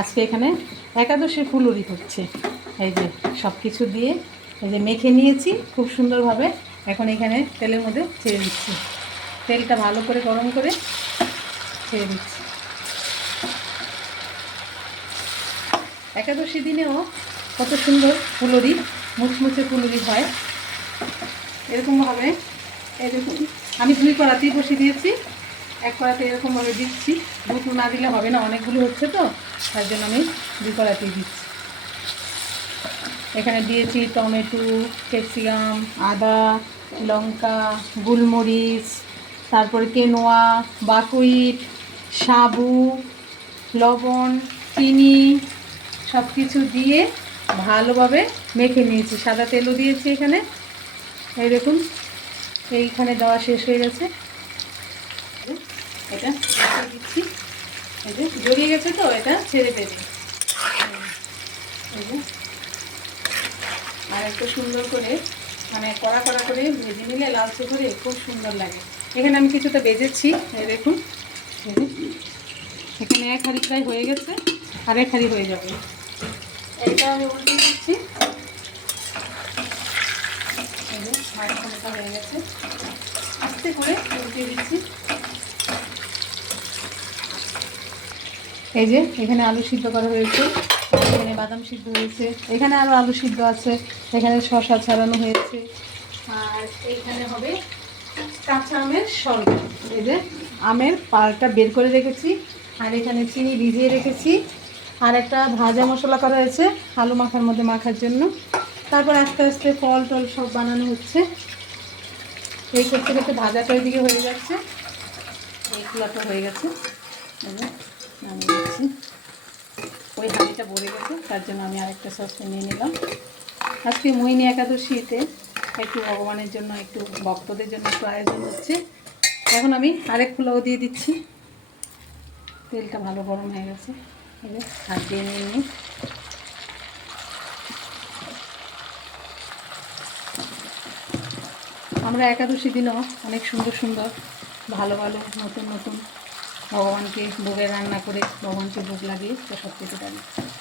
আজকে এখানে একাদশী ফুলুরি হচ্ছে। এই যে সব কিছু দিয়ে এই যে মেখে নিয়েছি খুব সুন্দরভাবে। এখন এখানে তেলের মধ্যে ছেড়ে দিচ্ছি। তেলটা ভালো করে গরম করে ছেড়ে দিচ্ছি। একাদশী দিনেও কত সুন্দর ফুলুরি, মুচমুচে ফুলুরি হয়। এরকমভাবে এরকম আমি দুই কড়াতেই বসিয়ে দিয়েছি। এক কড়াতে এরকমভাবে দিচ্ছি। দুটো না দিলে হবে না, অনেকগুলো হচ্ছে তো, তার জন্য আমি দুই কড়াতেই দিচ্ছি। এখানে দিয়েছি টমেটো, ক্যাপসিকাম, আদা, লঙ্কা, গোলমরিচ, তারপরে কেনোয়া, বাকুইট, সাবু, লবণ, চিনি সব কিছু দিয়ে ভালোভাবে মেখে নিয়েছি। সাদা তেলও দিয়েছি এখানে। এই দেখুন, এইখানে দেওয়া শেষ হয়ে গেছে। এটা দিচ্ছি। এই যে জড়িয়ে গেছে তো, এটা ছেড়ে দেবে। এই যে। আর একটু সুন্দর করে মানে কড়া কড়া করে ভেজে নিলে লালচে করে খুব সুন্দর লাগে। এখানে আমি কিছুটা বেজেছি দেখুন। এখানে এক হাঁড়ি প্রায় হয়ে গেছে, আর এক হাঁড়ি হয়ে যাবে। এটা আমি উল্টে দিচ্ছি। হয়ে গেছে। আস্তে করে উল্টে দিচ্ছি। এই যে, এখানে আলু সিদ্ধ করা হয়েছে, এখানে বাদাম সিদ্ধ হয়েছে, এখানে আরও আলু সিদ্ধ আছে, এখানে শশা ছাড়ানো হয়েছে, আর এইখানে হবে কাঁচা আমের শরবত। এই যে, আমের পালটা বের করে রেখেছি, আর এখানে চিনি ভিজিয়ে রেখেছি, আর একটা ভাজা মশলা করা হয়েছে, আলু মাখার মধ্যে মাখার জন্য। তারপর আস্তে আস্তে ফল টল সব বানানো হচ্ছে। এই করতে করতে ভাজাটা ওইদিকে হয়ে যাচ্ছে। এই খোলাটা হয়ে গেছে? দিচ্ছি ওই হাঁড়িটা ভরে গেছে, তার জন্য আমি আরেকটা সসপ্যান নিয়ে নিলাম। আজকে মোহিনী একাদশীতে একটু ভগবানের জন্য, একটু ভক্তদের জন্য একটু আয়োজন হচ্ছে। এখন আমি আরেক পোলাও দিয়ে দিচ্ছি। তেলটা ভালো গরম হয়ে গেছে। হাত দিয়ে নিয়ে নিই। আমরা একাদশী দিনও অনেক সুন্দর সুন্দর, ভালো ভালো, নতুন নতুন ভগবানকে ভোগে রান্না করে, ভগবানকে ভোগ লাগিয়ে প্রসাদ পেতে পারি।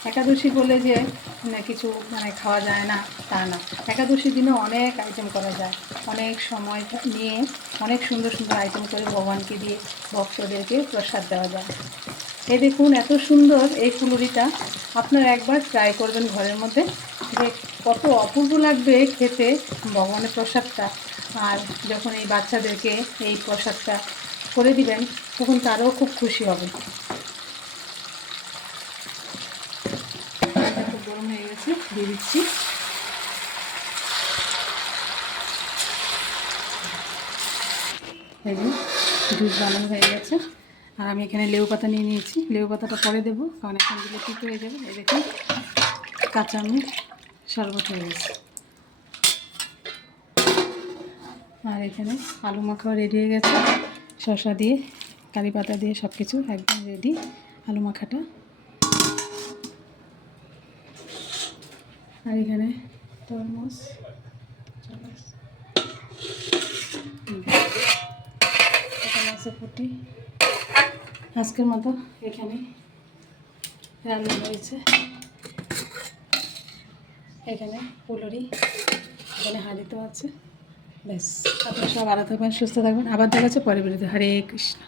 একাদশী বলে যে না কিছু মানে খাওয়া যায় না, তা না। একাদশী দিনে অনেক আইটেম করা যায়। অনেক সময় নিয়ে অনেক সুন্দর সুন্দর আইটেম করে ভগবানকে দিয়ে ভক্তদেরকে প্রসাদ দেওয়া যায়। এই দেখুন, এত সুন্দর এই ফুলুরিটা। আপনারা একবার ট্রাই করবেন ঘরের মধ্যে। যে কত অপূর্ব লাগবে খেতে ভগবানের প্রসাদটা। আর যখন এই বাচ্চাদেরকে এই প্রসাদটা করে দিবেন, তখন তারাও খুব খুশি হবে। গরম হয়ে গেছে, দিয়ে দিচ্ছি। জুস বানানো হয়ে গেছে। আর আমি এখানে লেবু পাতা নিয়ে নিয়েছি। লেবু পাতাটা পরে দেবো, কারণ এখন দিলে ঠিক হয়ে যাবে। এই দেখুন কাঁচা আমি শরবত হয়ে গেছে। আর এখানে আলু মাখাও রেডি হয়ে গেছে। শসা দিয়ে, কারি পাতা দিয়ে সব কিছু একদম রেডি আলু মাখাটা। আর এখানে তরমুজ ফুটি আজকের মতো এখানে রান্না হয়েছে। এখানে পুলরি, এখানে হাঁড়িতেও আছে। ব্যাস আপনারা সব ভালো থাকবেন সুস্থ থাকবেন। আবার দেখা যাচ্ছে পরে বেরোতে হরে কৃষ্ণ।